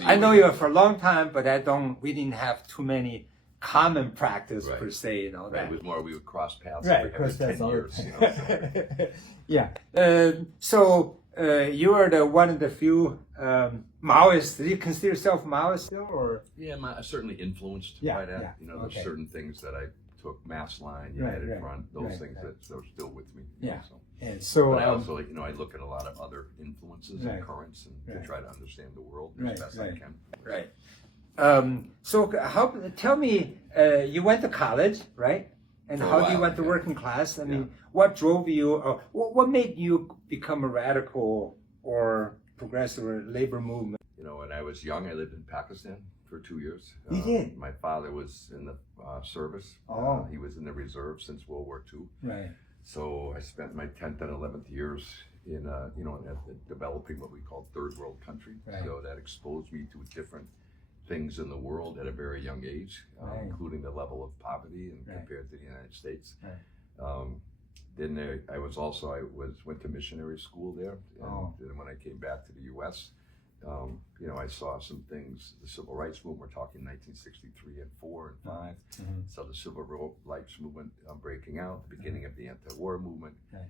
I know you for a long time, but we didn't have too many common practice Right. per se, you know. Right, That. it was more we would cross paths Right, every 10 years. You know, so. Yeah. So you are one of the few Maoists. Do you consider yourself Maoist still, or? Yeah, certainly influenced Yeah, by that. yeah, You know, there's okay. certain things that I took, mass line, Right, United right, Front, those right, things right. that are still with me. You Yeah. know, so. And so, but I also, you know, I look at a lot of other influences Right, and currents and right. to try to understand the world Right, as best right. I can. Right. So tell me, you went to college, right? And For a how do you while, went to yeah. working class? I mean, what drove you, or what made you become a radical or progressive or labor movement? You know, when I was young, I lived in Pakistan for 2 years. You did? My father was in the service. Oh. He was in the reserve since World War II. Right. So I spent my 10th and 11th years in, you know, developing what we call third world country. Right. So that exposed me to different things in the world at a very young age, Right. including the level of poverty and Right. compared to the United States. Right. Then I went to missionary school there, and then when I came back to the U.S., you know, I saw some things. The civil rights movement, we're talking 1963 and 4 and 5. Mm-hmm. So the civil rights movement breaking out, the beginning of the anti-war movement, Right.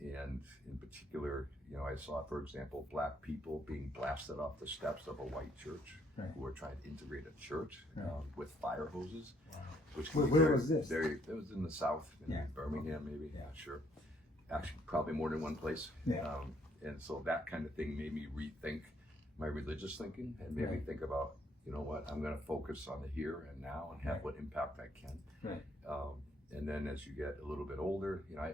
and in particular, you know, I saw, for example, black people being blasted off the steps of a white church Right. who were trying to integrate a church with fire hoses. Wow. Which Where was this? It was in the South, in Yeah. Birmingham, maybe. Yeah. Not sure. Actually, probably more than one place. Yeah. And so that kind of thing made me rethink my religious thinking and made me Right. think about, you know what, I'm going to focus on the here and now and have Right. what impact I can. Right. And then as you get a little bit older, you know,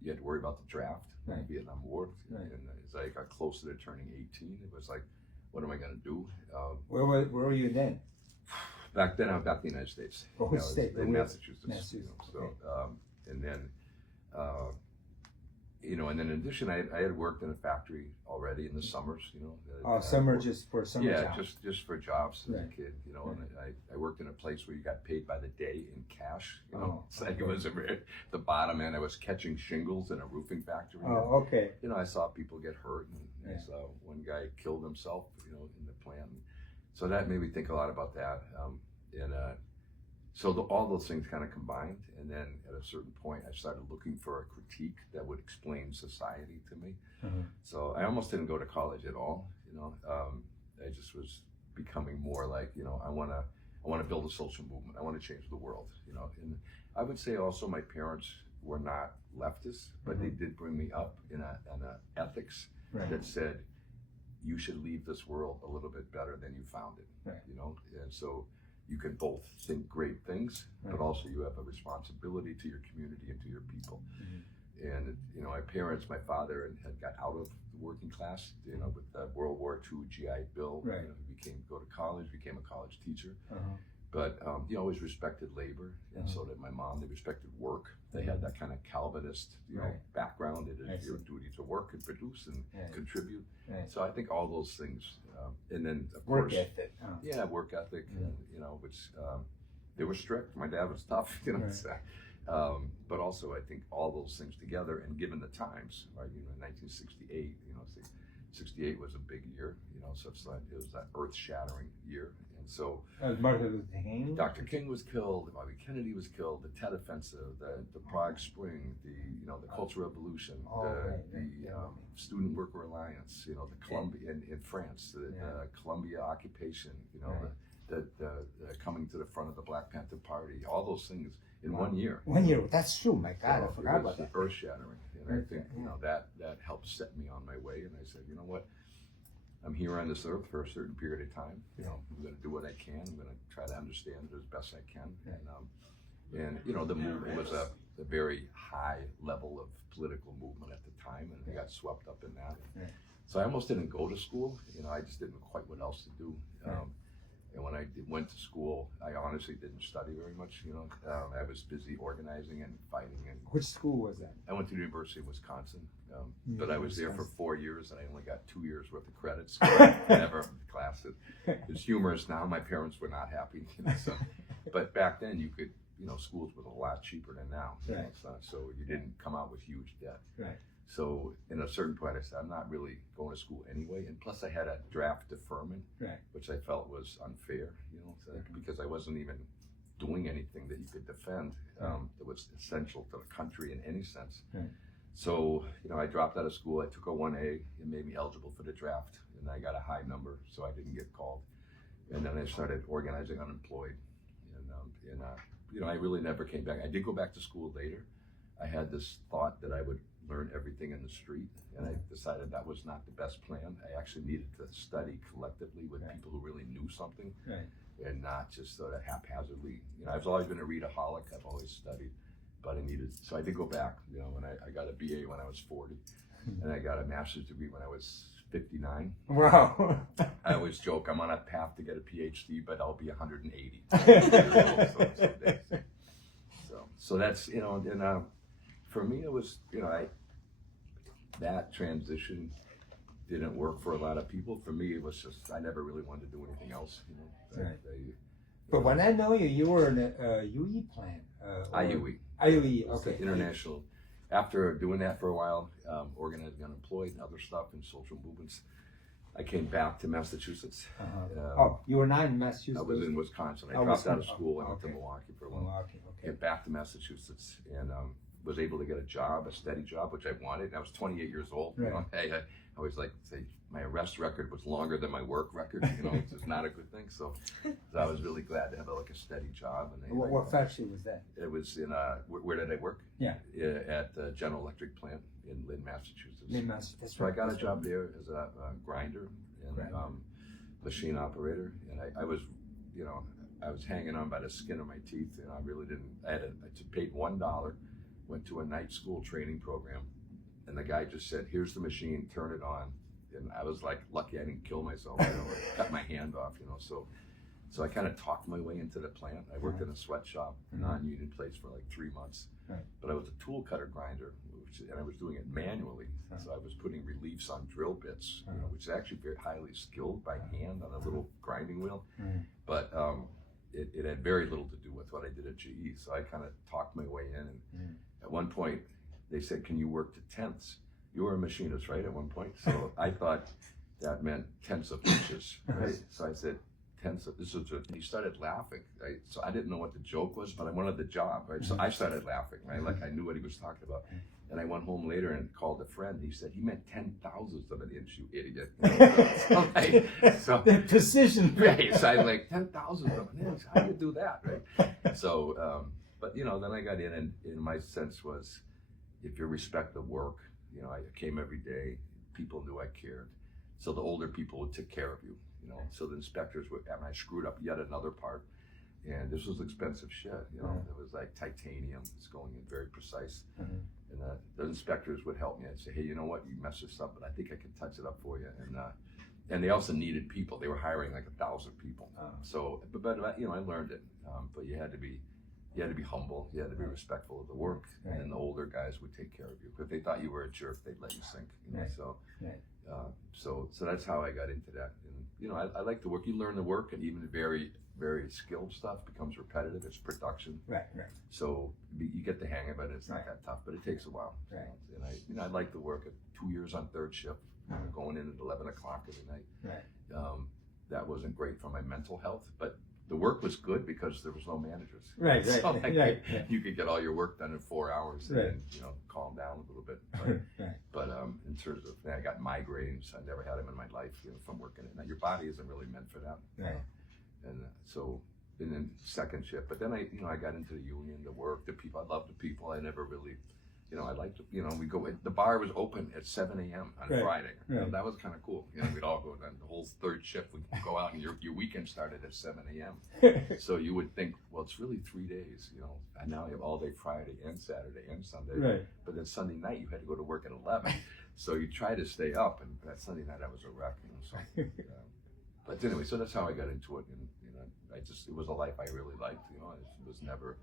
you had to worry about the draft in the Right. Vietnam War. Right. And as I got closer to turning 18, it was like, what am I going to do? Where were you then? Back then, I was back in the United States. Oh, which state? In Massachusetts. Massachusetts. You know, so, and then, you know, and then in addition, I had worked in a factory already in the summers. You know. Just for summer Yeah, jobs. just for jobs as Right. a kid. You know, Right. and I worked in a place where you got paid by the day in cash. You know, Oh, it's like okay. it was the bottom end. I was catching shingles in a roofing factory. Oh, okay. You know, I saw people get hurt, and Yeah. I saw one guy killed himself, you know, in the plant. So that made me think a lot about that. So all those things kind of combined, and then at a certain point, I started looking for a critique that would explain society to me. Mm-hmm. So I almost didn't go to college at all. You know, I just was becoming more like, you know, I want to build a social movement. I want to change the world. You know, and I would say also my parents were not leftists, but they did bring me up in a ethics Right. that said you should leave this world a little bit better than you found it. Right. You know, and so you can both think great things, Right. but also you have a responsibility to your community and to your people. Mm-hmm. And you know, my father had got out of the working class, you know, with the World War II GI Bill. Right. You know, he go to college, became a college teacher. Uh-huh. But he always respected labor, and so did my mom. They respected work. They had that kind of Calvinist, you know, Right. background. It I is your see. duty to work and produce and Right. contribute. Right. So I think all those things, and then of Work course, ethic. yeah, work ethic, Yeah. and, you know, which they were strict. My dad was tough, you know. Right. So, but also I think all those things together, and given the times, right? You know, 1968, you know, 68 was a big year, you know, so it was that earth-shattering year, and so Martin Luther King. Dr. King was killed, Bobby Kennedy was killed, the Tet Offensive, the Prague Spring, the Cultural Revolution, the Student Worker Alliance, you know, the Columbia in France, the Columbia occupation, you know, the coming to the front of the Black Panther Party, all those things in 1 year. 1 year. That's true. My God, I forgot about that. Earth-shattering, and I think you know that helped set me on my way. And I said, you know what, I'm here on this earth for a certain period of time. You know, I'm going to do what I can. I'm going to try to understand it as best I can. And you know, the movement was a very high level of political movement at the time, and I got swept up in that. So I almost didn't go to school. You know, I just didn't know quite what else to do. And when I went to school, I honestly didn't study very much. You know, I was busy organizing and fighting. And Which school was that? I went to the University of Wisconsin, but I was there for 4 years, and I only got 2 years worth of credits. Never classes. It's humorous now. My parents were not happy. You know, so, but back then, you could, you know, schools were a lot cheaper than now. Right. So you didn't come out with huge debt. Right. So in a certain point, I said, I'm not really going to school anyway. And plus I had a draft deferment, which I felt was unfair, because I wasn't even doing anything that you could defend that was essential to the country in any sense. So, I dropped out of school. I took a 1A. It made me eligible for the draft, and I got a high number, so I didn't get called. And then I started organizing unemployed, and I really never came back. I did go back to school later. I had this thought that I would learn everything in the street, and I decided that was not the best plan. I actually needed to study collectively with people who really knew something, and not just sort of haphazardly. I've always been a readaholic. I've always studied. But so I did go back, when I got a BA when I was 40, and I got a master's degree when I was 59. Wow. I always joke, I'm on a path to get a PhD, but I'll be 180. So that's, and for me, it was, that transition didn't work for a lot of people. For me, it was just, I never really wanted to do anything else. But when I know you, you were in a UE plan. IUE. IUE, okay. International. After doing that for a while, organizing unemployed and other stuff and social movements, I came back to Massachusetts. You were not in Massachusetts? I was in Wisconsin. I dropped out of school and went to Milwaukee for a while. Came back to Massachusetts and was able to get a job, a steady job, which I wanted. And I was 28 years old. I always like to say my arrest record was longer than my work record, which is not a good thing. So I was really glad to have a steady job. And what factory was that? It was in, where did I work? At the General Electric plant in Lynn, Massachusetts. So I got a job there as a grinder and machine operator. And I was, I was hanging on by the skin of my teeth, and I really didn't, I paid $1, went to a night school training program, and the guy just said, here's the machine, turn it on. And I was like, lucky I didn't kill myself, or cut my hand off, So I kind of talked my way into the plant. I worked in a sweatshop, non-union place for like 3 months. But I was a tool cutter grinder, and I was doing it manually. So I was putting reliefs on drill bits, which is actually very highly skilled by hand on a little grinding wheel. But it had very little to do with what I did at GE. So I kind of talked my way in. And at one point, they said, can you work to tenths? You were a machinist, right, at one point? So I thought that meant tenths of inches, right? So I said, tenths of, this is and he started laughing, right? So I didn't know what the joke was, but I wanted the job, right? So I started laughing, right? Like I knew what he was talking about. And I went home later and called a friend. He said, he meant 10,000ths of an inch, you idiot. So the precision. Right, so I'm like, 10,000 of an inch, how do you do that, right? So, but then I got in, and my sense was, if you respect the work, I came every day, people knew I cared. So the older people would take care of you, So the inspectors would, and I screwed up yet another part, and this was expensive shit, It was like titanium, it's going in very precise. And the inspectors would help me. I'd say, hey, you know what, you messed this up, but I think I can touch it up for you. And they also needed people. They were hiring like 1,000 people. So, but I learned it. But you had to be humble. You had to be respectful of the work. And then the older guys would take care of you. If they thought you were a jerk, they'd let you sink. So that's how I got into that. And I like the work. You learn the work, and even very, very skilled stuff becomes repetitive. It's production. So you get the hang of it. It's not that tough, but it takes a while. And I like the work. 2 years on third shift, going in at 11 o'clock every night. That wasn't great for my mental health, but the work was good because there was no managers. So you could get all your work done in 4 hours and then, calm down a little bit. But in terms of, I got migraines. I never had them in my life, from working at night. Your body isn't really meant for that. And so, and then second shift. But then I got into the union, the work, the people. I loved the people. I never really, I liked to, we go, the bar was open at 7 a.m. on Friday. That was kind of cool. We'd all go down, the whole third shift, we'd go out, and your weekend started at 7 a.m. So you would think, well, it's really 3 days, and now you have all day Friday and Saturday and Sunday. But then Sunday night, you had to go to work at 11. So you try to stay up, and that Sunday night, I was a wreck, so. But anyway, so that's how I got into it, and it was a life I really liked. It was never,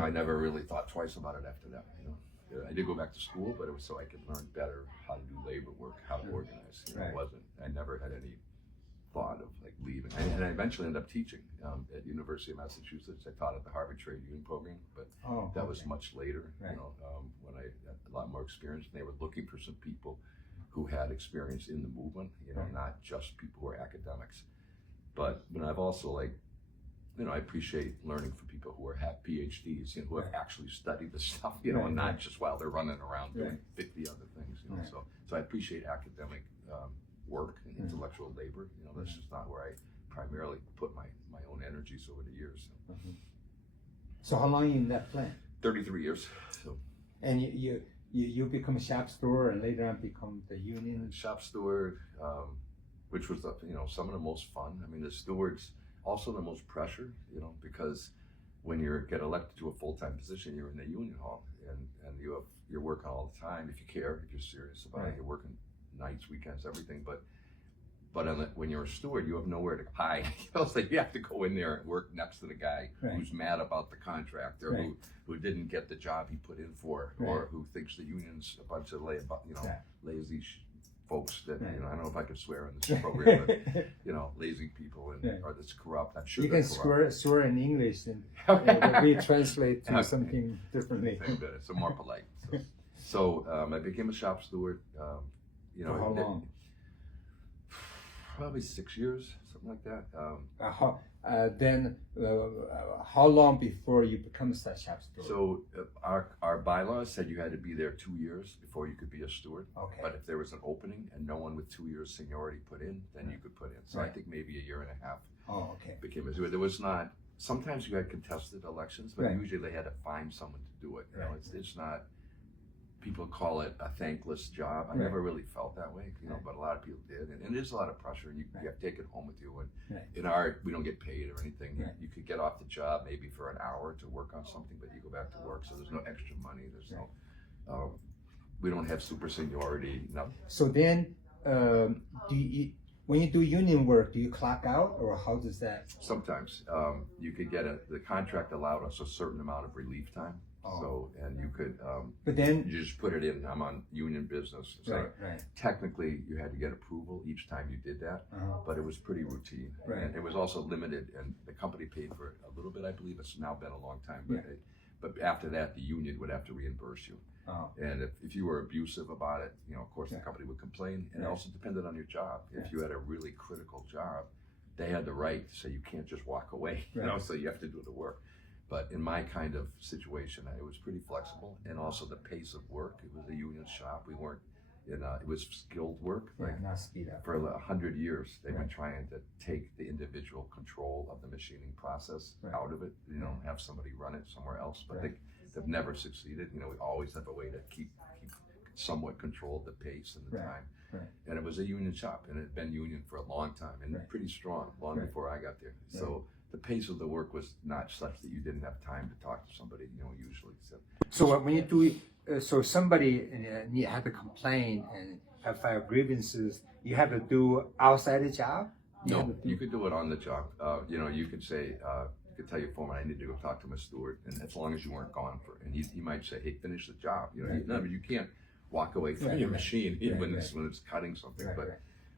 I never really thought twice about it after that. I did go back to school, but it was so I could learn better how to do labor work, how to organize. I never had any thought of like leaving, and I eventually ended up teaching at University of Massachusetts. I taught at the Harvard Trade Union program, but that was much later, when I had a lot more experience. And they were looking for some people who had experience in the movement, not just people who are academics. But I've also I appreciate learning from people who have PhDs, who have actually studied the stuff, and not just while they're running around doing 50 other things, So I appreciate academic work and intellectual labor. That's just not where I primarily put my own energies over the years. So how long you in that plant? 33 years. So. And you become a shop steward and later on become the union shop steward, which was some of the most fun. I mean, the stewards also the most pressure, because when you get elected to a full-time position, you're in the union hall and you're working all the time if you care, if you're serious about it. You're working nights, weekends, everything. But when you're a steward, you have nowhere to hide. It's like you have to go in there and work next to the guy who's mad about the contract, or who didn't get the job he put in for, or who thinks the union's a bunch of lazy folks that I don't know if I could swear in this program, but lazy people or that's corrupt. I'm sure you can swear in English and we translate to something differently. It's more polite. So I became a shop steward. For how long? Probably 6 years, something like that. Then how long before you become a shop steward? So our bylaws said you had to be there 2 years before you could be a steward. Okay. But if there was an opening and no one with 2 years seniority put in, then you could put in. So I think maybe a year and a half. Became a steward. There was not. Sometimes you had contested elections, but usually they had to find someone to do it. It's not. People call it a thankless job. I never really felt that way, but a lot of people did. And it is a lot of pressure, and you have to take it home with you. And in art, we don't get paid or anything. You could get off the job maybe for an hour to work on something, but you go back to work, so there's no extra money. There's no, we don't have super seniority. Nothing. So then, when you do union work, do you clock out, or how does that? Sometimes you could get the contract allowed us a certain amount of relief time. So, and you could, but then you just put it in, I'm on union business. So technically you had to get approval each time you did that, but it was pretty routine. And it was also limited, and the company paid for it a little bit, I believe. It's now been a long time, but after that, the union would have to reimburse you. And if you were abusive about it, of course the company would complain, and it also depended on your job. If you had a really critical job, they had the right to say you can't just walk away, so you have to do the work. But in my kind of situation, it was pretty flexible, and also the pace of work. It was a union shop. We weren't it was skilled work. Not speed up. For 100 years, they've been trying to take the individual control of the machining process out of it. Have somebody run it somewhere else, but they've never succeeded. We always have a way to keep somewhat control the pace and the time. And it was a union shop, and it had been union for a long time, and pretty strong, long before I got there. So the pace of the work was not such that you didn't have time to talk to somebody, usually. So when you do, so somebody you have to complain and have file grievances, you have to do outside the job? No, you could do it on the job. You could say, you could tell your foreman, I need to go talk to my steward, and as long as you weren't gone and he might say, hey, finish the job. You can't walk away from your machine when it's cutting something.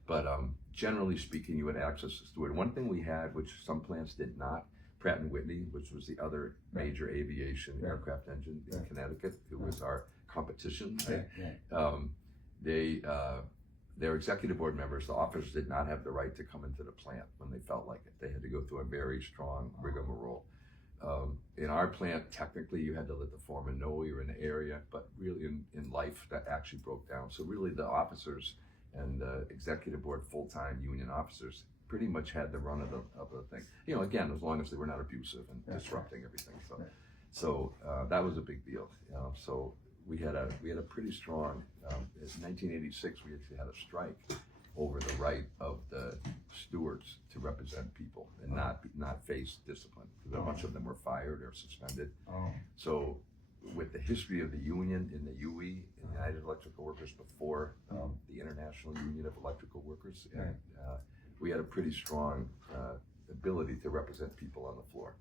But generally speaking, you would access the steward. One thing we had, which some plants did not, Pratt & Whitney, which was the other major aviation aircraft engine in Connecticut, who was our competition. Their executive board members, the officers, did not have the right to come into the plant when they felt like it. They had to go through a very strong rigmarole. In our plant, technically, you had to let the foreman know you were in the area, but really in life, that actually broke down. So really, the officers and executive board full-time union officers pretty much had the run of the thing. Again, as long as they were not abusive and disrupting everything. So that was a big deal. So we had a pretty strong. In 1986, we actually had a strike over the right of the stewards to represent people and not face discipline, because a bunch of them were fired or suspended. So with the history of the union in the UE, in United Electrical Workers, before the International Union of Electrical Workers, and we had a pretty strong ability to represent people on the floor.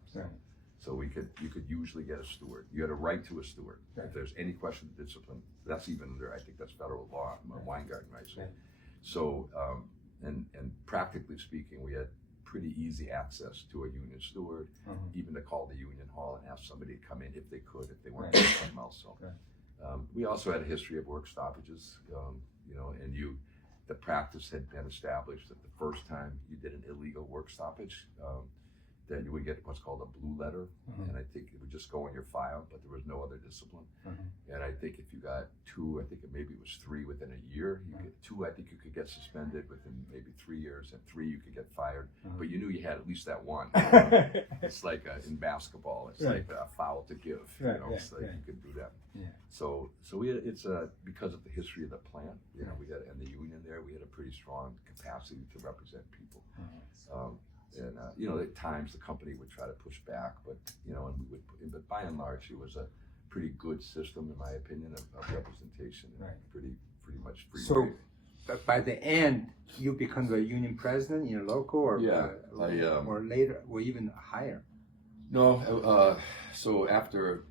So you could usually get a steward. You had a right to a steward. If there's any question of discipline, that's even under, I think that's federal law, Weingarten rights. So, and practically speaking, we had pretty easy access to a union steward, even to call the union hall and ask somebody to come in if they could, if they weren't doing something else. So we also had a history of work stoppages, you know, and the practice had been established that the first time you did an illegal work stoppage, that you would get what's called a blue letter, and I think it would just go in your file, but there was no other discipline. And I think if you got 2, I think maybe it was 3 within a year, you get 2, I think you could get suspended within maybe 3 years, and 3 you could get fired, but you knew you had at least that one. It's like in basketball, it's like a foul to give, you know, so you could do that. So we had, because of the history of the plant, you know, we had, and the union there, we had a pretty strong capacity to represent people. And you know, at times the company would try to push back, but you know, and we would. But by and large, it was a pretty good system, in my opinion, of representation. And pretty much free. So, but by the end, you become the union president in your local, or or later, or even higher. No, so after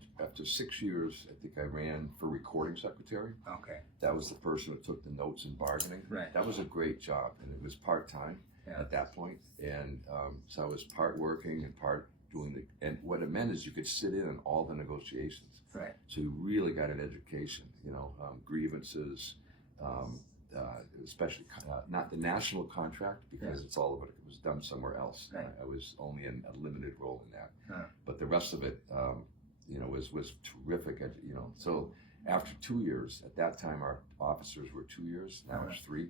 6 years, I think I ran for recording secretary. Okay. That was the person who took the notes in bargaining. Right. That was a great job, and it was part-time at that point. And so I was part working and part doing and what it meant is you could sit in on all the negotiations. Right. So you really got an education, you know, grievances, especially not the national contract, because it's all of it was done somewhere else. Right. I was only in a limited role in that, but the rest of it, you know, was terrific. You know, so after 2 years, at that time our officers were 2 years. Now it's 3.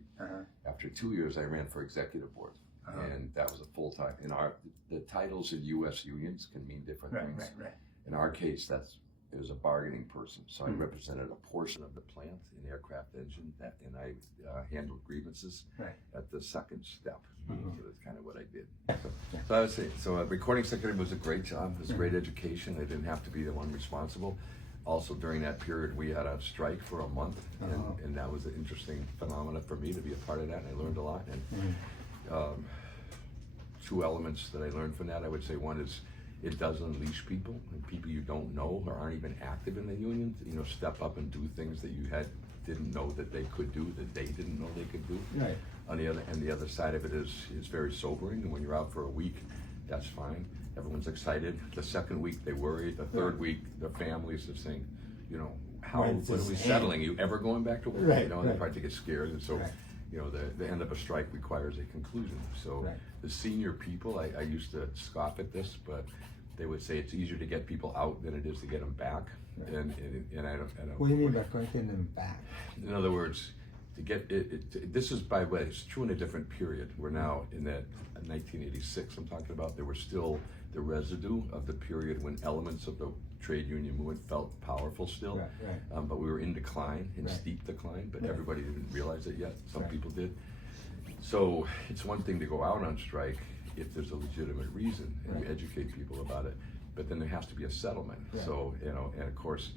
After 2 years, I ran for executive board, and that was a full time. The titles in U.S. unions can mean different things. In our case, it was a bargaining person, so I represented a portion of the plant in aircraft engine, and I handled grievances at the second step. So that's kind of what I did. So I would say, so a recording secretary was a great job. It was a great education. I didn't have to be the one responsible. Also during that period, we had a strike for a month, and that was an interesting phenomenon for me to be a part of that, and I learned a lot. And 2 elements that I learned from that, I would say one is it does unleash people, and people you don't know or aren't even active in the union, you know, step up and do things that you didn't know that they could do, that they didn't know they could do. Right. On the other side of it is very sobering, and when you're out for a week, that's fine. Everyone's excited. The second week they worry. The third week their families are saying, you know, when are we settling? Are you ever going back to work? You know, and they probably get scared, and so. You know, the end of a strike requires a conclusion. So the senior people, I used to scoff at this, but they would say it's easier to get people out than it is to get them back. And I don't. What do you mean by getting them back? In other words, to get this is, by the way, it's true in a different period. We're now in that 1986 I'm talking about. There were still the residue of the period when elements of the trade union movement felt powerful still, but we were in decline, in steep decline, but everybody didn't realize it yet. Some people did. So it's one thing to go out on strike if there's a legitimate reason and you educate people about it, but then there has to be a settlement. So, you know, and of course,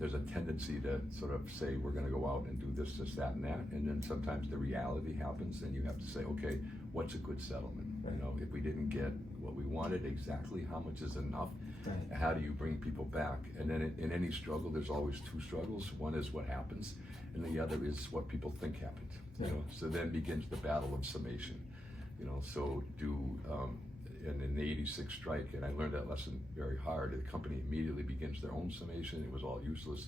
there's a tendency to sort of say, we're gonna go out and do this, this, that, and that, and then sometimes the reality happens and you have to say, okay, what's a good settlement? You know, if we didn't get what we wanted, exactly how much is enough? How do you bring people back? And then in any struggle, there's always 2 struggles. One is what happens, and the other is what people think happened. You know, so then begins the battle of summation. You know, so and in the 86 strike, and I learned that lesson very hard, the company immediately begins their own summation. It was all useless.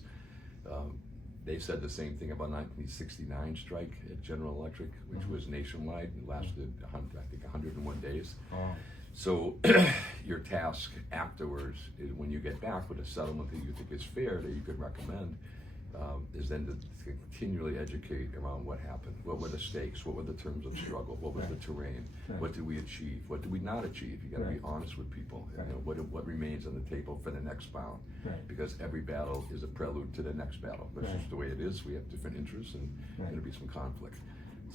They said the same thing about 1969 strike at General Electric, which was nationwide and lasted, I think, 101 days. So your task afterwards is, when you get back with a settlement that you think is fair, that you could recommend, is then to continually educate around what happened. What were the stakes? What were the terms of struggle? What was the terrain? What did we achieve? What did we not achieve? You got to be honest with people. You know, what remains on the table for the next bound? Because every battle is a prelude to the next battle. That's just the way it is. We have different interests, and there's going to be some conflict.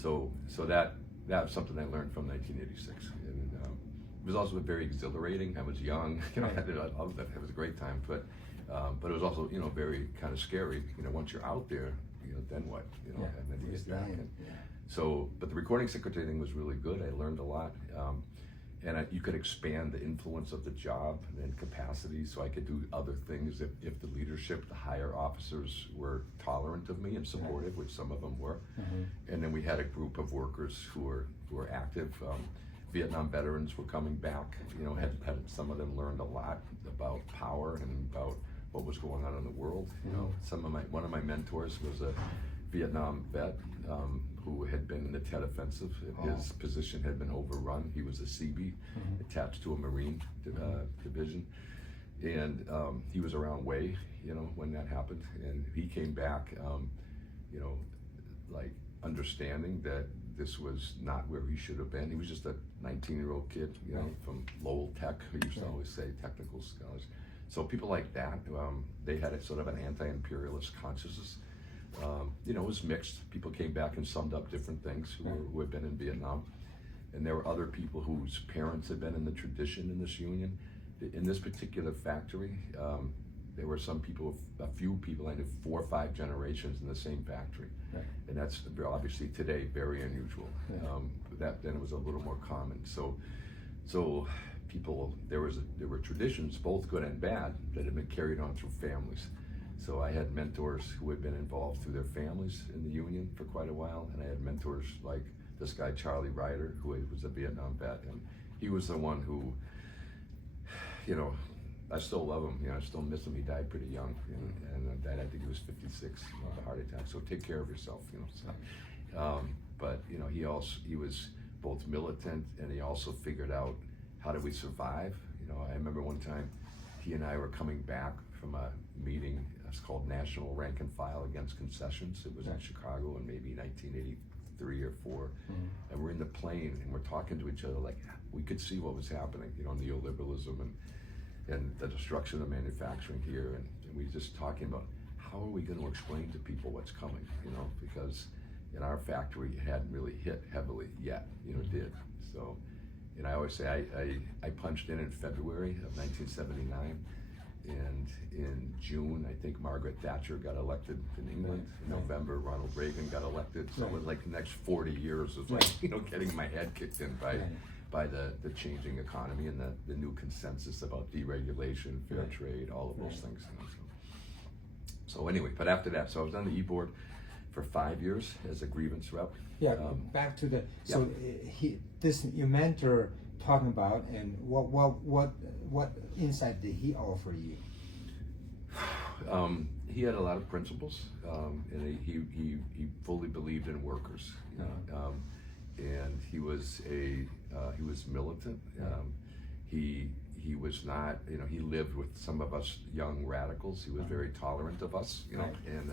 So that was something I learned from 1986. And it was also very exhilarating. I was young. You know, I loved it. It was a great time, but it was also, you know, very kind of scary. You know, once you're out there, you know, then what? You know, and then you get back. So, but the recording secretary thing was really good. I learned a lot, and you could expand the influence of the job and capacity. So I could do other things if the leadership, the higher officers, were tolerant of me and supportive, which some of them were. And then we had a group of workers who were active. Vietnam veterans were coming back. You know, had some of them learned a lot about power and about what was going on in the world. You know, one of my mentors was a Vietnam vet who had been in the Tet Offensive. His position had been overrun. He was a Seabee attached to a Marine division, and he was around Way, you know, when that happened, and he came back, you know, like understanding that this was not where he should have been. He was just a 19-year-old kid, you know, from Lowell Tech, who used to always say technical scholars. So people like that, they had a sort of an anti-imperialist consciousness. You know, it was mixed. People came back and summed up different things who had been in Vietnam. And there were other people whose parents had been in the tradition in this union. In this particular factory, there were some people, a few people, I knew 4 or 5 generations in the same factory. Right. And that's obviously today very unusual. That then it was a little more common. So people, there were traditions, both good and bad, that had been carried on through families. So I had mentors who had been involved through their families in the union for quite a while, and I had mentors like this guy Charlie Ryder, who was a Vietnam vet, and he was the one who, you know, I still love him. You know, I still miss him. He died pretty young, you know, and died, I think he was 56 of a heart attack. So take care of yourself, you know. So, but you know, he was both militant, and he also figured out how do we survive. You know, I remember one time he and I were coming back from a meeting. It's called National Rank and File Against Concessions. It was in Chicago in maybe 1983 or 4, and we're in the plane and we're talking to each other like we could see what was happening. You know, neoliberalism and the destruction of manufacturing here, and we were just talking about how are we going to explain to people what's coming, you know, because in our factory it hadn't really hit heavily yet, you know, it did. So, and I always say I punched in February of 1979, and in June I think Margaret Thatcher got elected in England. In November Ronald Reagan got elected. So it was like the next 40 years of like, you know, getting my head kicked in by the changing economy and the new consensus about deregulation, fair trade, all of those things. You know, so anyway, but after that, so I was on the E-board for 5 years as a grievance rep. Yeah, back to the, so this your mentor talking about, and what insight did he offer you? He had a lot of principles, and he fully believed in workers. You know, and he was militant. He was not, you know, he lived with some of us young radicals. He was very tolerant of us, you know, and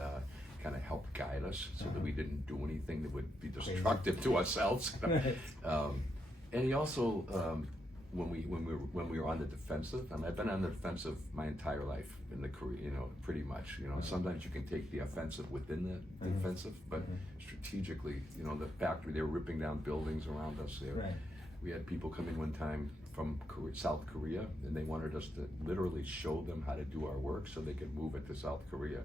kind of helped guide us so that we didn't do anything that would be destructive to ourselves. And he also, when we were on the defensive, I mean, I've been on the defensive my entire life in the career, you know, pretty much. You know, sometimes you can take the offensive within the defensive, but strategically, you know, the factory, they were ripping down buildings around us. We had people come in one time from South Korea, and they wanted us to literally show them how to do our work so they could move it to South Korea.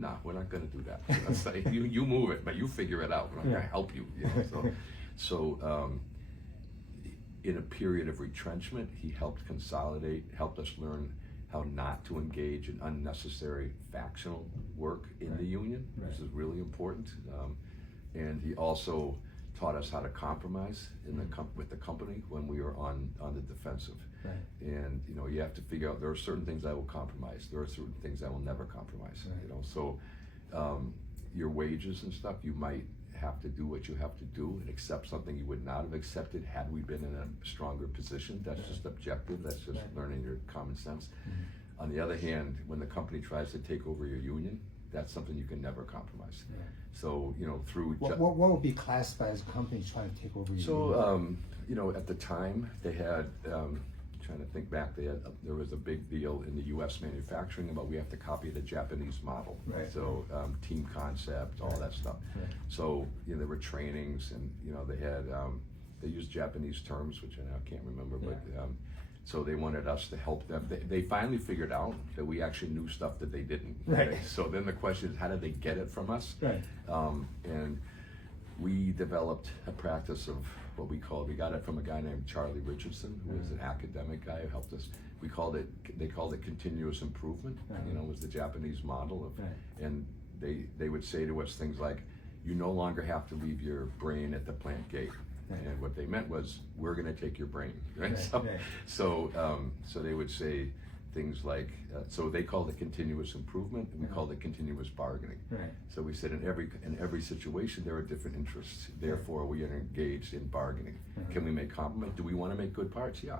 No, we're not going to do that. You know, say, you move it, but you figure it out. We're not going to help you. You know? So in a period of retrenchment, he helped consolidate, helped us learn how not to engage in unnecessary factional work in the union, which is really important. And he also taught us how to compromise with the company when we were on the defensive. And you know, you have to figure out there are certain things I will compromise. There are certain things I will never compromise. You know, so your wages and stuff, you might have to do what you have to do and accept something you would not have accepted had we been in a stronger position. That's just objective. That's just learning your common sense. On the other hand, when the company tries to take over your union, that's something you can never compromise. So, you know, through what would be classified as a company trying to take over your union? So, you know, at the time they had, trying to think back, there was a big deal in the U.S. manufacturing about we have to copy the Japanese model. So team concept, all that stuff. So, you know, there were trainings, and you know, they used Japanese terms, which I now can't remember, but so they wanted us to help them. They finally figured out that we actually knew stuff that they didn't. So then the question is, how did they get it from us? And we developed a practice of what we got it from a guy named Charlie Richardson, who was an academic guy who helped us. They called it continuous improvement, you know, was the Japanese model of, and they would say to us things like, you no longer have to leave your brain at the plant gate. And what they meant was, we're going to take your brain, right? Right. So they would say things like, so they called it continuous improvement, and we called it continuous bargaining. Right. So we said in every situation there are different interests. Therefore, we are engaged in bargaining. Can we make compromise? Do we want to make good parts? Yeah.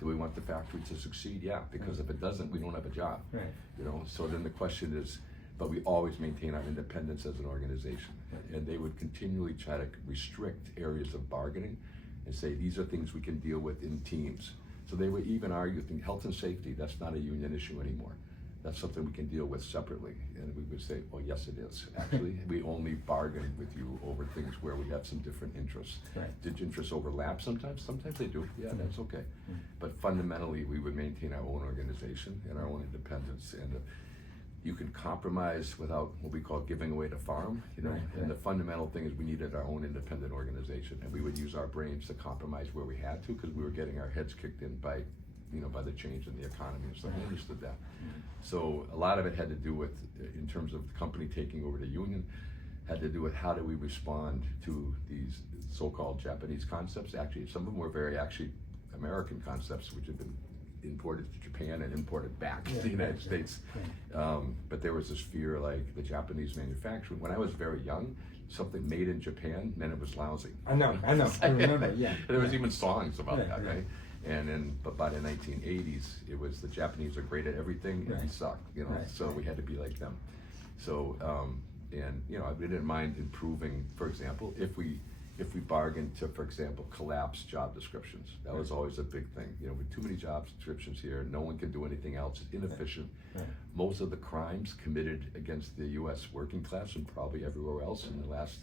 Do we want the factory to succeed? Yeah. Because if it doesn't, we don't have a job. Right. You know. So then the question is, but we always maintain our independence as an organization. And they would continually try to restrict areas of bargaining and say these are things we can deal with in teams. So they would even argue, think health and safety, that's not a union issue anymore. That's something we can deal with separately. And we would say, oh yes it is. Actually, we only bargain with you over things where we have some different interests. Right. Did interests overlap sometimes? Sometimes they do, yeah, that's okay. But fundamentally, we would maintain our own organization and our own independence. And you can compromise without what we call giving away the farm, you know. And the fundamental thing is we needed our own independent organization, and we would use our brains to compromise where we had to, because we were getting our heads kicked in by, you know, by the change in the economy and stuff. We understood that. So a lot of it had to do with, in terms of the company taking over the union, had to do with how do we respond to these so-called Japanese concepts. Actually, some of them were very American concepts, which had been imported to Japan and imported back to the United States. But there was this fear, like the Japanese manufacturing. When I was very young, something made in Japan meant it was lousy. I know, I remember, There was even songs about that, right? And then, but by the 1980s, it was the Japanese are great at everything and we suck, you know, so we had to be like them. So, and you know, I didn't mind improving, for example, if we bargained to, for example, collapse job descriptions. That was always a big thing. You know, with too many job descriptions here, no one can do anything else. It's inefficient. Most of the crimes committed against the U.S. working class and probably everywhere else in the last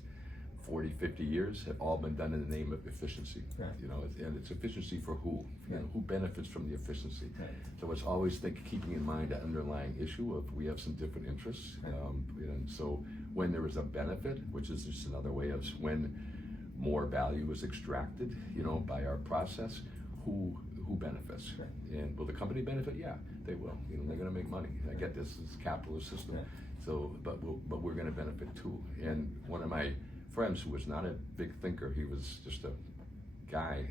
40, 50 years have all been done in the name of efficiency. You know, and it's efficiency for who? You know, who benefits from the efficiency? So it's always keeping in mind that underlying issue of we have some different interests. And so when there is a benefit, which is just another way of when more value is extracted, you know, by our process, who benefits? And will the company benefit? Yeah, they will. You know, they're going to make money. I get this. It's a capitalist system. So, but we're going to benefit too. And one of my friends who was not a big thinker, he was just a guy.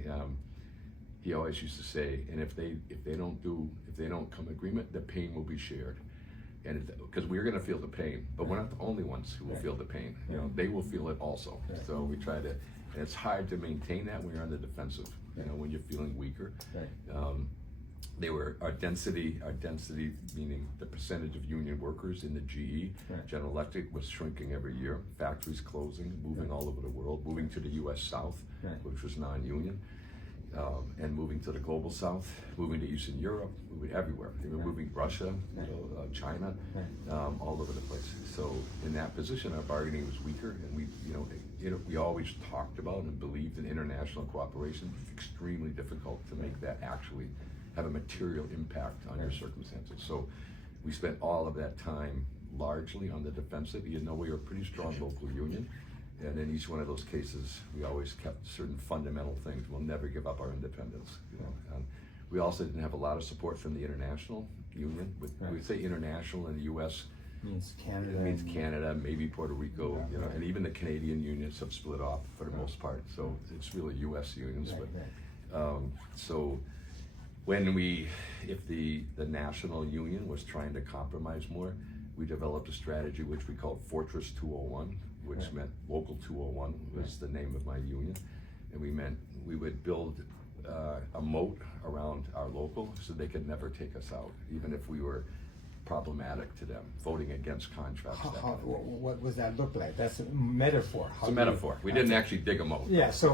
He always used to say, and if they don't come agreement, the pain will be shared. And because we're going to feel the pain, but we're not the only ones who will feel the pain. You know, they will feel it also. So we try to, and it's hard to maintain that when you're on the defensive. You know, when you're feeling weaker. Our density, meaning the percentage of union workers in the GE, General Electric, was shrinking every year. Factories closing, moving all over the world, moving to the U.S. South, which was non-union. And moving to the global south, moving to Eastern Europe, moving everywhere. They were moving Russia, China, all over the place. So in that position, our bargaining was weaker, and we always talked about and believed in international cooperation. It's extremely difficult to make that actually have a material impact on your circumstances. So we spent all of that time largely on the defensive, even though we were a pretty strong local union. And in each one of those cases, we always kept certain fundamental things. We'll never give up our independence. You know? We also didn't have a lot of support from the international union. We say international in the U.S. means Canada. It means Canada, maybe Puerto Rico, you know, and even the Canadian unions have split off for the most part. So it's really U.S. unions. So when if the national union was trying to compromise more, we developed a strategy which we called Fortress 201. Which meant Local 201 was the name of my union. And we would build a moat around our local so they could never take us out, even if we were problematic to them, voting against contracts. What does that look like? That's a metaphor. It's a metaphor. We didn't actually dig a moat. Yeah, so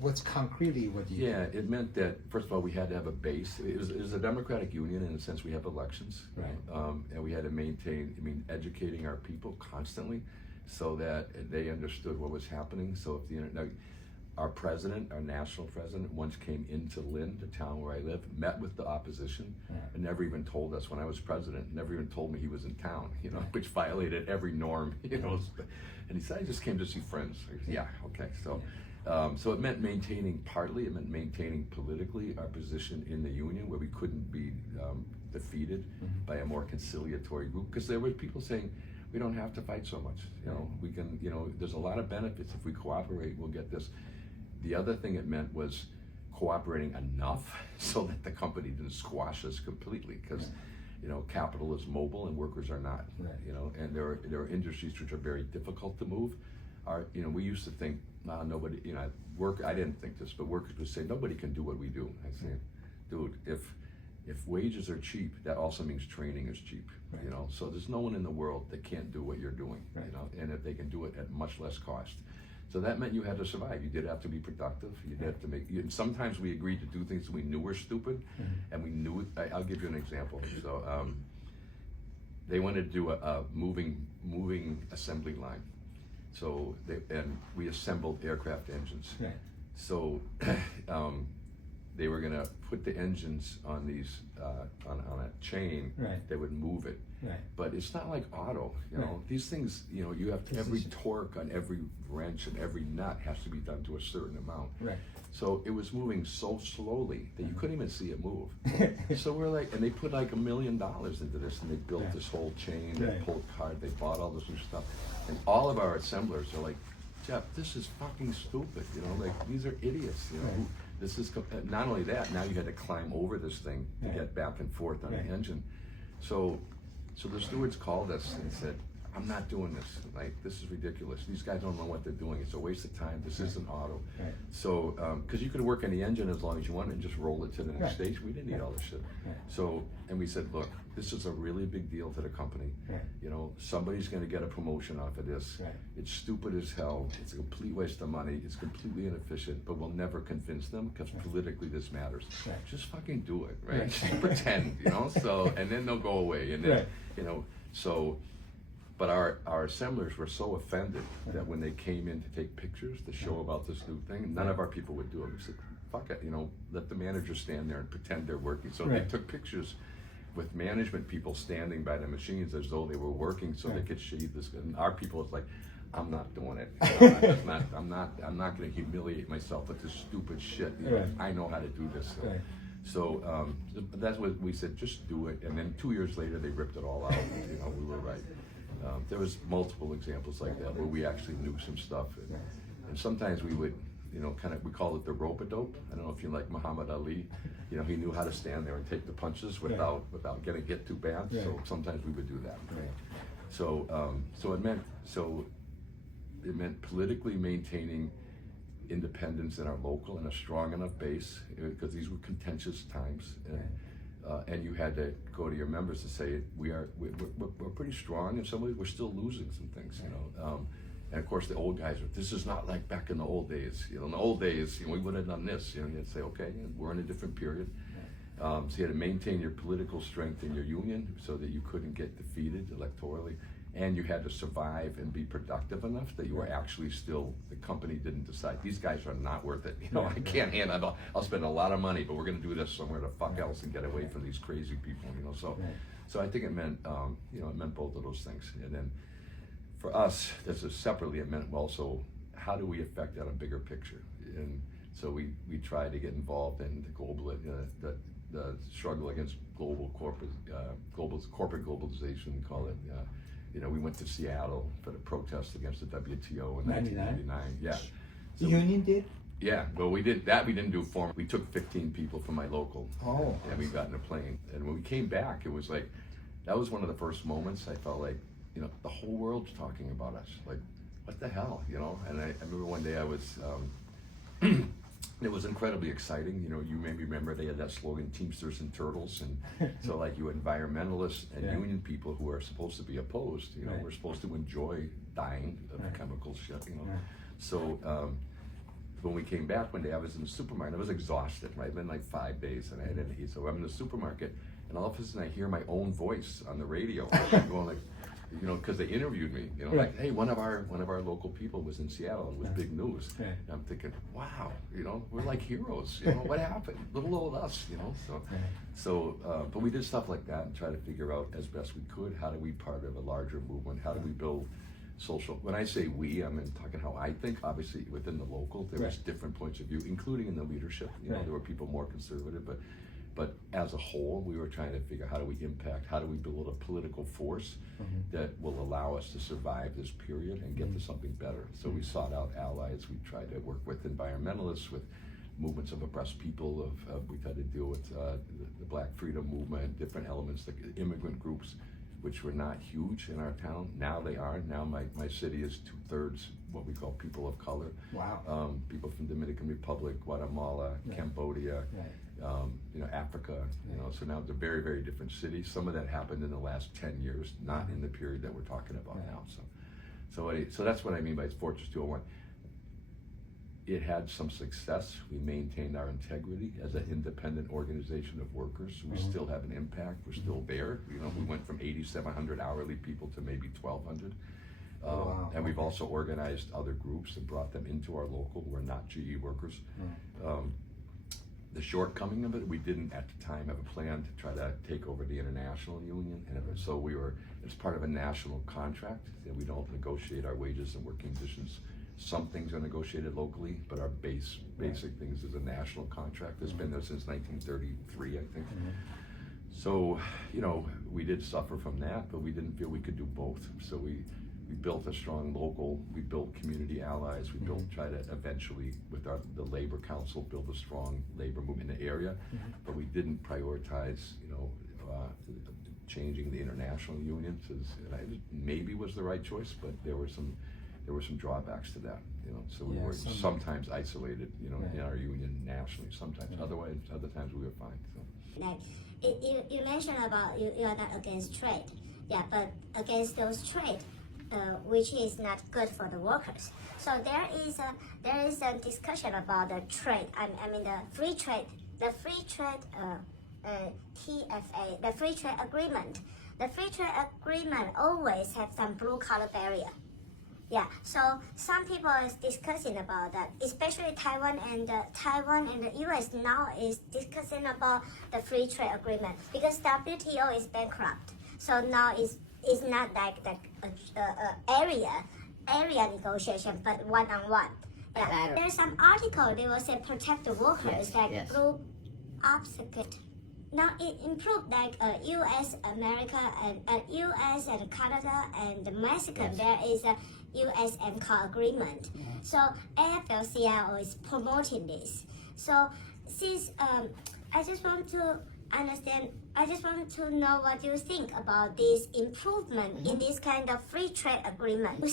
what's concretely what you Yeah, it meant that, first of all, we had to have a base. It was a democratic union in the sense we have elections. And we had to educating our people constantly, so that they understood what was happening. So if our president, our national president, once came into Lynn, the town where I live, met with the opposition, and never even told us when I was president, never even told me he was in town, you know, which violated every norm, you know. And he said, I just came to see friends. I said, yeah, okay. So, so it meant maintaining politically our position in the union, where we couldn't be defeated by a more conciliatory group, because there were people saying, we don't have to fight so much. You know, we can. You know, there's a lot of benefits if we cooperate. We'll get this. the other thing it meant was cooperating enough so that the company didn't squash us completely, because you know, capital is mobile and workers are not. You know, and there are industries which are very difficult to move. You know, we used to think, nah, nobody, you know, I didn't think this, but workers would say, nobody can do what we do. I say, dude, if wages are cheap, that also means training is cheap. You know, so there's no one in the world that can't do what you're doing. You know, and if they can do it at much less cost. So that meant you had to survive. You did have to be productive. You did have to make. And sometimes we agreed to do things that we knew were stupid, and we knew it. I'll give you an example. So they wanted to do a moving assembly line. So we assembled aircraft engines. So they were going to put the engines on these on a chain that would move it. But it's not like auto, you know. These things, you know, you have every torque on every wrench and every nut has to be done to a certain amount. So it was moving so slowly that you couldn't even see it move. So we're like, and they put like $1 million into this, and they built this whole chain, they pulled card, they bought all this new stuff. And all of our assemblers are like, Jeff, this is fucking stupid, you know, like these are idiots, you know. This is, not only that, now you had to climb over this thing to get back and forth on the engine. So the stewards called us and said, I'm not doing this. Like, this is ridiculous. These guys don't know what they're doing. It's a waste of time. This isn't auto. So, because you could work on the engine as long as you wanted and just roll it to the next stage. We didn't need all this shit. So, and we said, look, this is a really big deal to the company. You know, somebody's going to get a promotion off of this. It's stupid as hell. It's a complete waste of money. It's completely inefficient, but we'll never convince them because politically this matters. Just fucking do it, right? Just pretend, you know? So, and then they'll go away. And then, you know, so, but our assemblers were so offended that when they came in to take pictures to show about this new thing, none of our people would do it. We said, fuck it, you know, let the manager stand there and pretend they're working. So they took pictures with management people standing by the machines as though they were working so they could shade this. And our people was like, I'm not doing it. You know, I'm not going to humiliate myself with this stupid shit. You know, I know how to do this. So that's what we said, just do it. And then 2 years later, they ripped it all out. You know, we were right. There was multiple examples like that where we actually knew some stuff. And sometimes we would, you know, we call it the rope-a-dope. I don't know if you like Muhammad Ali. You know, he knew how to stand there and take the punches without getting hit too bad. So sometimes we would do that. So it meant politically maintaining independence in our local and a strong enough base, because these were contentious times. And you had to go to your members to say, we're pretty strong, and some ways we're still losing some things, you know. And of course the old guys were, this is not like back in the old days. You know, in the old days, you know, we would have done this. You know, you'd say, okay, we're in a different period. So you had to maintain your political strength in your union so that you couldn't get defeated electorally. And you had to survive and be productive enough that you were actually still, the company didn't decide, these guys are not worth it. You know, I can't handle, I'll spend a lot of money, but we're gonna do this somewhere the fuck else and get away from these crazy people, you know. So I think it meant, you know, it meant both of those things. And then for us, separately, it meant also, how do we affect that a bigger picture? And so we tried to get involved in the global, the struggle against corporate globalization, we call it. You know, we went to Seattle for the protest against the WTO in 1999. Yeah. The union did? Yeah, well, we didn't do formal. We took 15 people from my local. And we got in a plane. And when we came back, it was like, that was one of the first moments I felt like, you know, the whole world's talking about us. Like, what the hell, you know? And I remember one day I was, it was incredibly exciting. You know, you maybe remember they had that slogan, Teamsters and Turtles. And so like you environmentalists and union people who are supposed to be opposed, you know, we're supposed to enjoy dying of chemical shit, you know. So when we came back one day, I was in the supermarket. I was exhausted, right? It's been like 5 days and I didn't eat. So I'm in the supermarket and all of a sudden I hear my own voice on the radio going like, you know, because they interviewed me, you know, like, hey, one of our local people was in Seattle. It was big news. And I'm thinking, wow, you know, we're like heroes. You know, what happened? Little old us, you know. But we did stuff like that and try to figure out as best we could, how do we part of a larger movement? How do we build social? When I say we, I'm talking how I think. Obviously, within the local, there was different points of view, including in the leadership. You know, there were people more conservative, but But as a whole, we were trying to figure how do we impact, how do we build a political force that will allow us to survive this period and get to something better. So we sought out allies. We tried to work with environmentalists, with movements of oppressed people. We tried to deal with the Black Freedom Movement, different elements, like immigrant groups, which were not huge in our town. Now they are. Now my city is 2/3 what we call people of color. Wow. People from Dominican Republic, Guatemala, Cambodia, Africa. So now it's a very, very different city. Some of that happened in the last 10 years, not in the period that we're talking about now. So that's what I mean by Fortress 201. It had some success. We maintained our integrity as an independent organization of workers. We still have an impact. We're still there. We went from 8,700 hourly people to maybe 1,200. And we've also organized other groups and brought them into our local who are not GE workers. The shortcoming of it, we didn't at the time have a plan to try to take over the international union, and so it's part of a national contract that we don't negotiate our wages and working conditions. Some things are negotiated locally, but our basic things is a national contract that's been there since 1933, I think. So, we did suffer from that, but we didn't feel we could do both. So we built a strong local, we built community allies, we try to eventually, with the Labor Council, build a strong labor movement in the area, but we didn't prioritize, changing the international union. Maybe was the right choice, but there were some drawbacks to that, so we were sometimes isolated, in our union nationally, sometimes. Otherwise, other times we were fine. So. Like you mentioned about you are not against trade, but against those trade, which is not good for the workers. So there is a discussion about the trade. I mean the free trade TFA, the free trade agreement. The free trade agreement always have some blue collar barrier. So some people is discussing about that, especially Taiwan and the U.S. now is discussing about the free trade agreement because WTO is bankrupt. So now it's not like the area negotiation, but one-on-one. There's some article they will say protect the workers blue obstacle. Now it improved like U.S., America, and U.S. and Canada and Mexico. There is a USMCA agreement. So AFL-CIO is promoting this. So since I just want to understand, I just want to know what you think about this improvement in this kind of free trade agreement.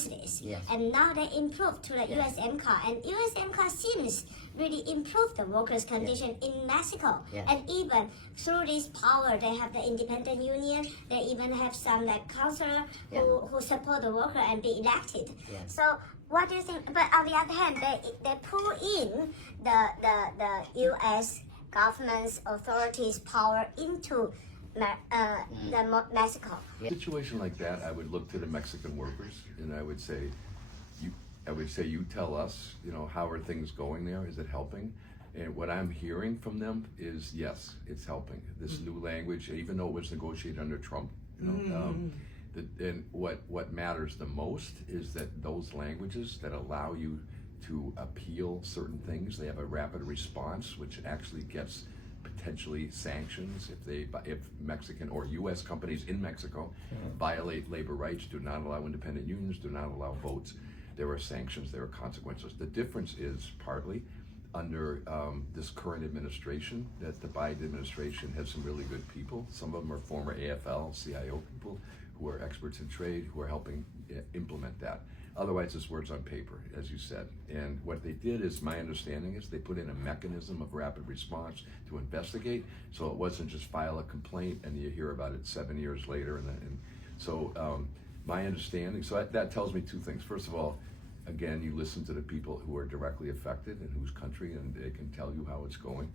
And now they improved to the USMCA, and USMCA seems really improve the workers' condition in Mexico. And even through this power, they have the independent union. They even have some like councillor who support the worker and be elected. So what do you think? But on the other hand, they pull in the U.S. government's authorities' power into the Mexico. In a situation like that, I would look to the Mexican workers and I would say, you tell us, how are things going there? Is it helping? And what I'm hearing from them is, yes, it's helping. This new language, even though it was negotiated under Trump, and what matters the most is that those languages that allow you to appeal certain things, they have a rapid response, which actually gets potentially sanctions if Mexican or U.S. companies in Mexico violate labor rights, do not allow independent unions, do not allow votes. There are sanctions, there are consequences. The difference is partly under this current administration that the Biden administration has some really good people. Some of them are former AFL-CIO people who are experts in trade, who are helping implement that. Otherwise, it's words on paper, as you said. And what they did is, my understanding is, they put in a mechanism of rapid response to investigate. So it wasn't just file a complaint and you hear about it 7 years later. My understanding, so that tells me two things. First of all, again, you listen to the people who are directly affected and whose country, and they can tell you how it's going.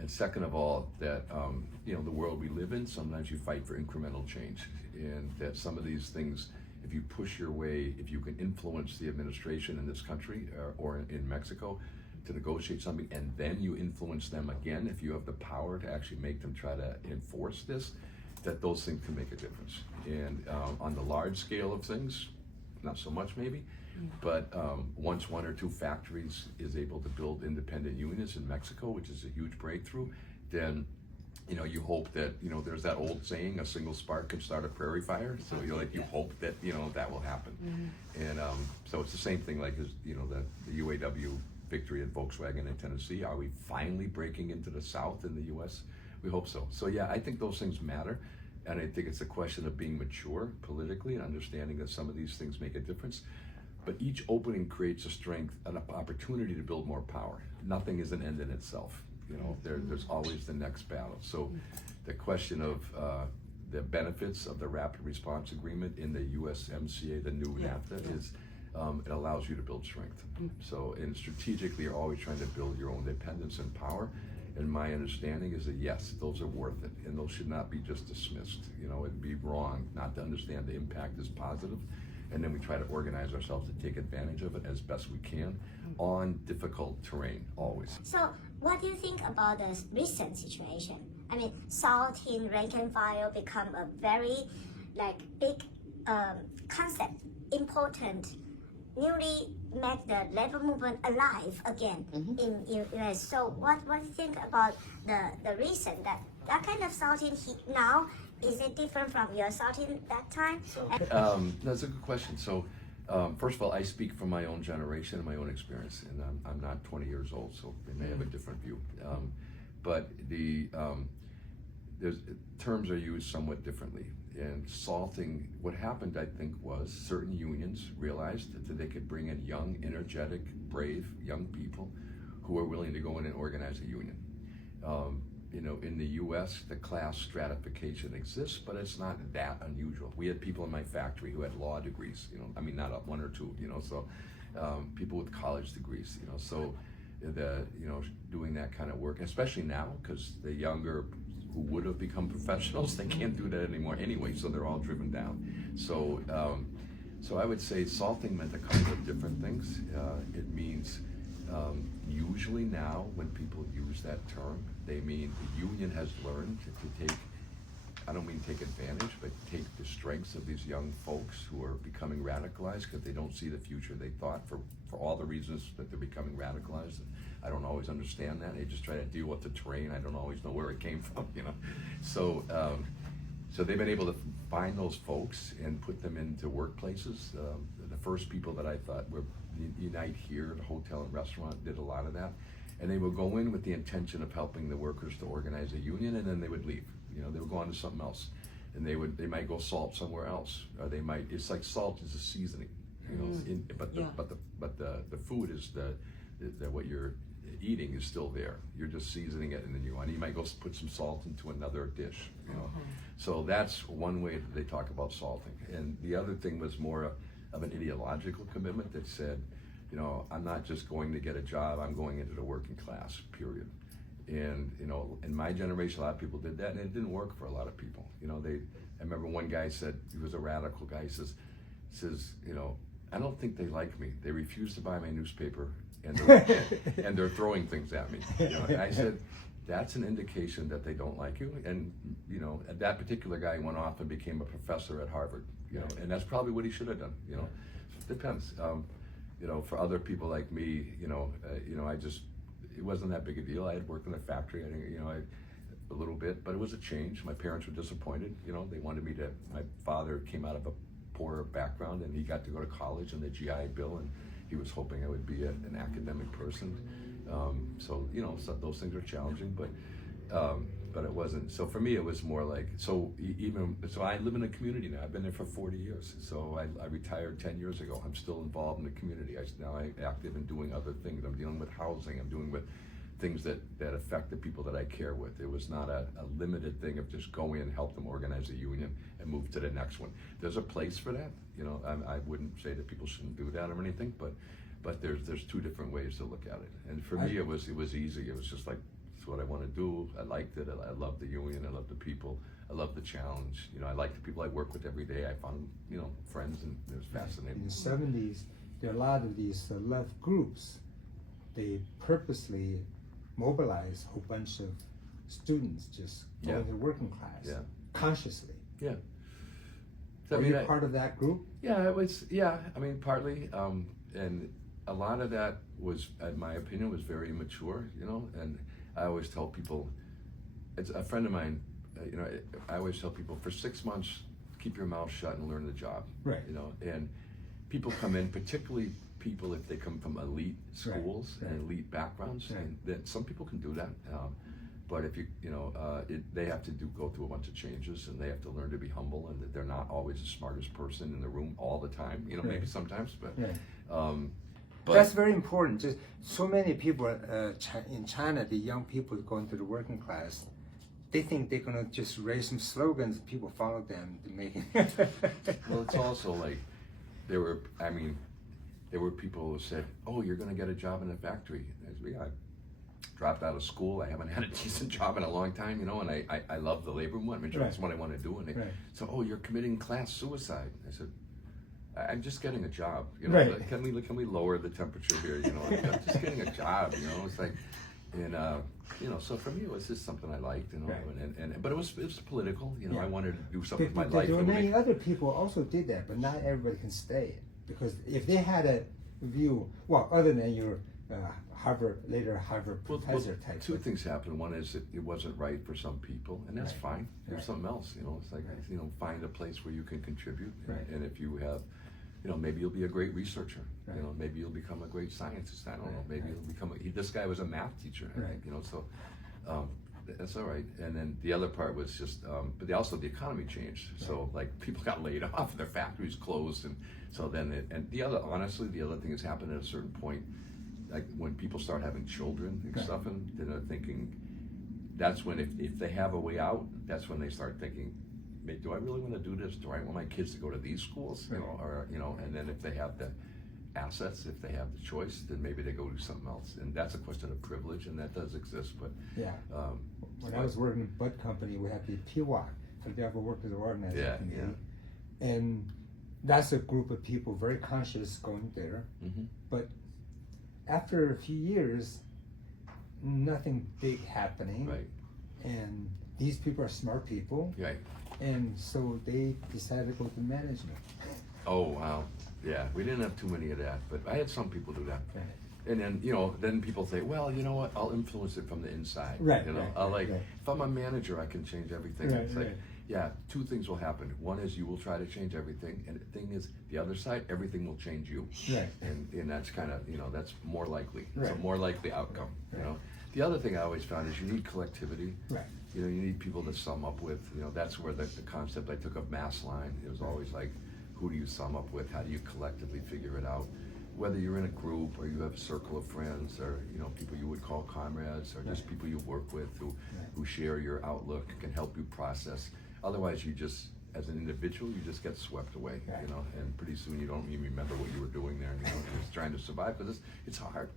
And second of all, that the world we live in, sometimes you fight for incremental change, and that some of these things, if you push your way, if you can influence the administration in this country or in Mexico to negotiate something, and then you influence them again, if you have the power to actually make them try to enforce this, that those things can make a difference. And on the large scale of things, not so much maybe, but once 1 or 2 factories is able to build independent unions in Mexico, which is a huge breakthrough, then you know, you hope that, you know, there's that old saying, a single spark can start a prairie fire. So you hope that, you know, that will happen. And so it's the same thing like, as you know, the UAW victory at Volkswagen in Tennessee. Are we finally breaking into the South in the U.S.? We hope so. So yeah, I think those things matter. And I think it's a question of being mature politically and understanding that some of these things make a difference. But each opening creates a strength, an opportunity to build more power. Nothing is an end in itself. You know, there's always the next battle. So the question of the benefits of the Rapid Response Agreement in the USMCA, the new NAFTA, is it allows you to build strength. So, and strategically, you're always trying to build your own independence and power. And my understanding is that yes, those are worth it, and those should not be just dismissed. You know, it'd be wrong not to understand the impact is positive, and then we try to organize ourselves to take advantage of it as best we can on difficult terrain, always. So, what do you think about the recent situation? I mean, salting rank and file become a very big concept, important. Newly make the labor movement alive again in US. So what do you think about the reason that kind of salting now, is it different from your salting that time? That's a good question. So first of all, I speak from my own generation and my own experience, and I'm not 20 years old, so they may have a different view. But terms are used somewhat differently. And salting, what happened, I think, was certain unions realized that they could bring in young, energetic, brave young people who are willing to go in and organize a union. You know, in the U.S., the class stratification exists, but it's not that unusual. We had people in my factory who had law degrees, you know, I mean, not one or two, you know, so people with college degrees, you know, so doing that kind of work, especially now, because the younger who would have become professionals, they can't do that anymore anyway, so they're all driven down. So so I would say salting meant a couple of different things. It means usually now when people use that term, they mean the union has learned to take, I don't mean take advantage, but take the strengths of these young folks who are becoming radicalized because they don't see the future they thought for all the reasons that they're becoming radicalized. I don't always understand that. They just try to deal with the terrain. I don't always know where it came from, you know. So, so they've been able to find those folks and put them into workplaces. The first people that I thought were Unite Here, the hotel and restaurant, did a lot of that. And they would go in with the intention of helping the workers to organize a union, and then they would leave. You know, they would go on to something else, and they might go salt somewhere else, or they might. It's like salt is a seasoning, you know. But the food is the what you're eating is still there. You're just seasoning it, and then you might go put some salt into another dish, you know. So that's one way that they talk about salting. And the other thing was more of an ideological commitment that said, you know, I'm not just going to get a job, I'm going into the working class, period. And, you know, in my generation, a lot of people did that, and it didn't work for a lot of people. You know, I remember one guy said, he was a radical guy, he says, you know, I don't think they like me. They refuse to buy my newspaper, and they're throwing things at me. You know, and I said, that's an indication that they don't like you. And, you know, that particular guy went off and became a professor at Harvard, you know, and that's probably what he should have done, you know. It depends. You know, for other people like me, you know, it wasn't that big a deal. I had worked in a factory, a little bit, but it was a change. My parents were disappointed, you know. They wanted me to, my father came out of a poor background, and he got to go to college in the GI Bill, and he was hoping I would be an academic person. So, you know, so those things are challenging, but it wasn't. So for me, it was more like, so I live in a community now. I've been there for 40 years. So I retired 10 years ago. I'm still involved in the community. I'm active in doing other things. I'm dealing with housing. I'm dealing with things that affect the people that I care with. It was not a limited thing of just go in, help them organize a union, and move to the next one. There's a place for that. You know, I wouldn't say that people shouldn't do that or anything, but there's two different ways to look at it. And for me, it was easy. It was just like, it's what I want to do. I liked it. I love the union. I love the people. I love the challenge. You know, I like the people I work with every day. I found, you know, friends, and it was fascinating. In the 70s, there are a lot of these left groups. They purposely mobilize a whole bunch of students just going to the working class consciously. Yeah. So are you part of that group? Yeah, it was. Yeah, I mean, partly, and a lot of that was, in my opinion, was very immature. You know, and I always tell people, it's a friend of mine. You know, I always tell people for 6 months, keep your mouth shut and learn the job. Right. You know, and people come in, particularly people if they come from elite schools Right. and elite backgrounds, Right. and then some people can do that. But if they have to go through a bunch of changes, and they have to learn to be humble, and that they're not always the smartest person in the room all the time. You know, maybe sometimes, but. Right. But That's very important. Just so many people in China, the young people going to the working class, they think they're gonna just raise some slogans, people follow them to make it. well, it's also like there were people who said, "Oh, you're gonna get a job in a factory." I said, "Yeah, I dropped out of school. I haven't had a decent job in a long time, you know, and I love the labor movement. That's what I want to do." And so, "Oh, you're committing class suicide." I said, "I'm just getting a job, you know. Right. Can we lower the temperature here? You know, I'm just getting a job, you know." It's like, and you know, so for me, it was just something I liked, you know, but it was political, you know. I wanted to do something with my life. There were many other people also did that, but not everybody can stay, because if they had a view, well, other than your later Harvard professor type. Two things happened. One is that it wasn't right for some people, and that's fine. There's something else, you know. It's like, you know, find a place where you can contribute, and if you have, you know, maybe you'll be a great researcher. You know, maybe you'll become a great scientist. I don't know. Maybe you'll become this guy was a math teacher. I think, you know, so that's all right. And then the other part was just, but also the economy changed. So like people got laid off, their factories closed, and so then the other thing has happened at a certain point. Like when people start having children and stuff, and they're thinking, that's when if they have a way out, that's when they start thinking, do I really want to do this? Do I want my kids to go to these schools? You know, or you know, and then if they have the assets, if they have the choice, then maybe they go do something else. And that's a question of privilege, and that does exist. But when I was working at Bud Company, we had the PWOC, Philadelphia Workers Organizing Committee, and that's a group of people very conscious going there, but after a few years, nothing big happening, and these people are smart people, and so they decided to go to management. Oh wow, yeah, we didn't have too many of that, but I had some people do that. And then, you know, then people say, well, you know what, I'll influence it from the inside. You know, I'll if I'm a manager, I can change everything. It's like, yeah, two things will happen. One is you will try to change everything, and the thing is, the other side, everything will change you. And that's kind of, you know, that's more likely. It's a more likely outcome, you know. The other thing I always found is you need collectivity. You know, you need people to sum up with. You know, that's where the concept I took of mass line. It was always like, who do you sum up with? How do you collectively figure it out? Whether you're in a group or you have a circle of friends, or you know, people you would call comrades, or just people you work with who share your outlook, can help you process. Otherwise, you just, as an individual, you just get swept away, you know, and pretty soon you don't even remember what you were doing there. You know, you're just trying to survive, because it's hard.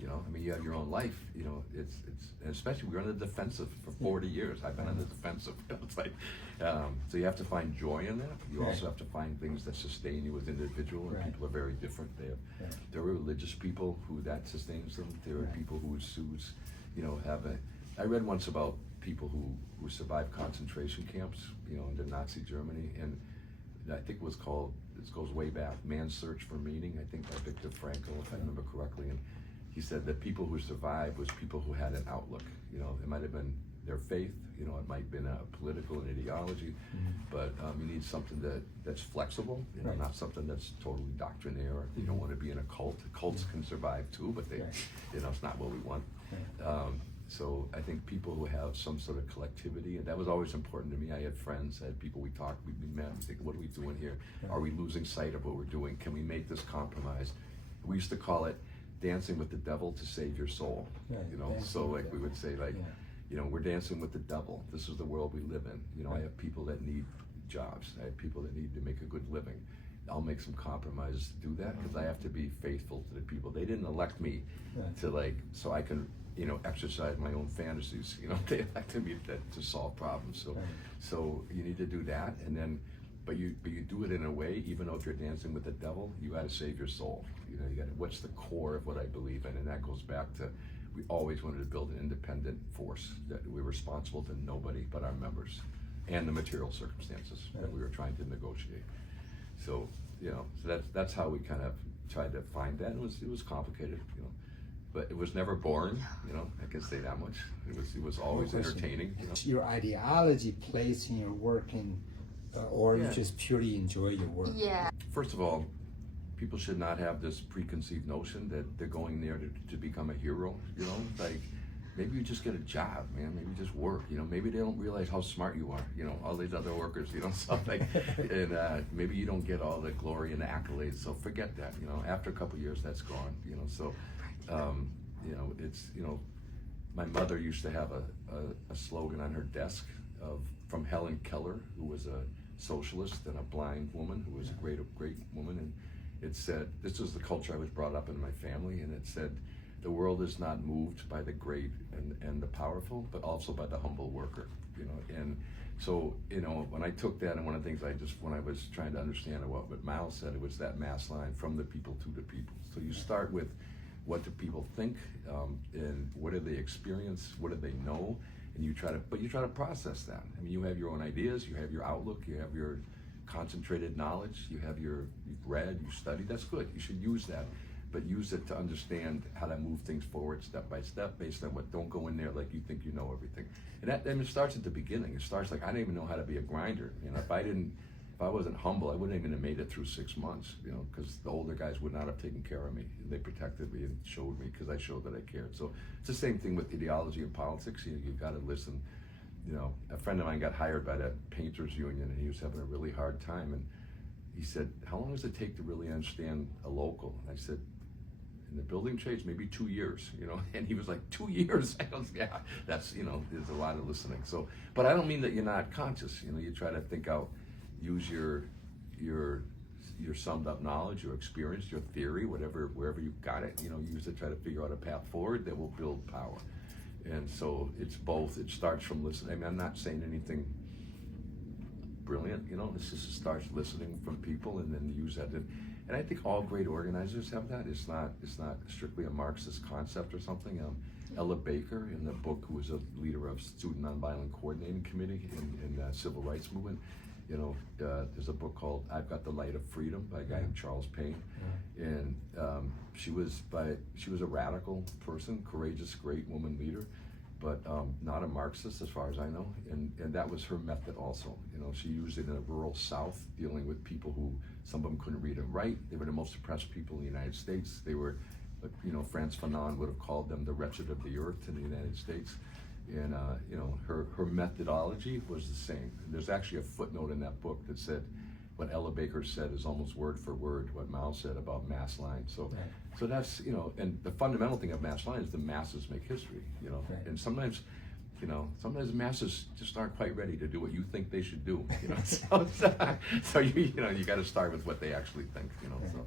You know, I mean, you have your own life. You know, it's and especially we're on the defensive for 40 years. I've been on the defensive. It's like, so you have to find joy in that. You also have to find things that sustain you as an individual. And people are very different. There are religious people who that sustains them. There are people whose you know, have a. I read once about people who survived concentration camps, you know, into Nazi Germany, and I think it was called, this goes way back, Man's Search for Meaning, I think by Viktor Frankl, if I remember correctly, and he said that people who survived was people who had an outlook. You know, it might have been their faith, you know, it might have been a political and ideology, but you need something that's flexible, you know, not something that's totally doctrinaire. You don't want to be in a cult. Cults can survive too, but they, you know, it's not what we want. So I think people who have some sort of collectivity, and that was always important to me. I had friends, I had people we talked, we met, we think, what are we doing here? Are we losing sight of what we're doing? Can we make this compromise? We used to call it dancing with the devil to save your soul. You know, so like we would say, like, you know, we're dancing with the devil. This is the world we live in. You know, I have people that need jobs. I have people that need to make a good living. I'll make some compromises to do that, because I have to be faithful to the people. They didn't elect me to, like, so I can, you know, exercise my own fantasies. You know, they elected me to solve problems. So you need to do that, and then, but you do it in a way, even though if you're dancing with the devil, you got to save your soul. You know, you got to, what's the core of what I believe in, and that goes back to, we always wanted to build an independent force, that we're responsible to nobody but our members and the material circumstances that we were trying to negotiate. So, you know, so that's how we kind of tried to find that. It was complicated, you know. but it was never boring. You know, I can say that much. It was always entertaining. You know? Your ideology plays in your work, or you just purely enjoy your work. Yeah. First of all, people should not have this preconceived notion that they're going there to become a hero. You know, like maybe you just get a job, man. Maybe you just work. You know, maybe they don't realize how smart you are. You know, all these other workers. You know, something, and maybe you don't get all the glory and the accolades. So forget that. You know, after a couple of years, that's gone. You know, so you know, it's my mother used to have a slogan on her desk from Helen Keller, who was a socialist and a blind woman who was a great woman, and it said, this is the culture I was brought up in my family, and it said, the world is not moved by the great and the powerful, but also by the humble worker. You know, and so when I took that, and one of the things when I was trying to understand what Mao said, it was that mass line from the people to the people. So you start with what do people think, and what do they experience, what do they know, and you try to process that. I mean, you have your own ideas, you have your outlook, you have your concentrated knowledge, you've read, you studied. That's good. You should use that, but use it to understand how to move things forward step by step based on what. Don't go in there like you think you know everything. And it starts at the beginning. It starts like I didn't even know how to be a grinder. You know, if I wasn't humble, I wouldn't even have made it through 6 months, you know, because the older guys would not have taken care of me. They protected me and showed me because I showed that I cared. So it's the same thing with ideology and politics. You've got to listen. You know, a friend of mine got hired by that painters union, and he was having a really hard time. And he said, how long does it take to really understand a local? And I said, in the building trades, maybe 2 years, you know. And he was like, 2 years? I was, yeah, that's, you know, there's a lot of listening. So, but I don't mean that you're not conscious. You know, you try to think out, use your summed up knowledge, your experience, your theory, wherever you got it, you know, use it, try to figure out a path forward that will build power. And so it's both. It starts from listening. I mean, I'm not saying anything brilliant, you know. It just starts listening from people and then use that. And I think all great organizers have that. It's not strictly a Marxist concept or something. Ella Baker, in the book, who was a leader of Student Nonviolent Coordinating Committee in the Civil Rights Movement. You know, there's a book called "I've Got the Light of Freedom" by a guy named Charles Payne, and she was a radical person, courageous, great woman leader, but not a Marxist as far as I know, and that was her method also. You know, she used it in the rural South, dealing with people who some of them couldn't read and write. They were the most oppressed people in the United States. They were, you know, Frantz Fanon would have called them the wretched of the earth in the United States. And you know, her methodology was the same. There's actually a footnote in that book that said what Ella Baker said is almost word for word what Mao said about mass lines. So, so that's, you know, and the fundamental thing of mass line is the masses make history. You know, and sometimes, you know, sometimes the masses just aren't quite ready to do what you think they should do. You know, so you know, you got to start with what they actually think. You know, so.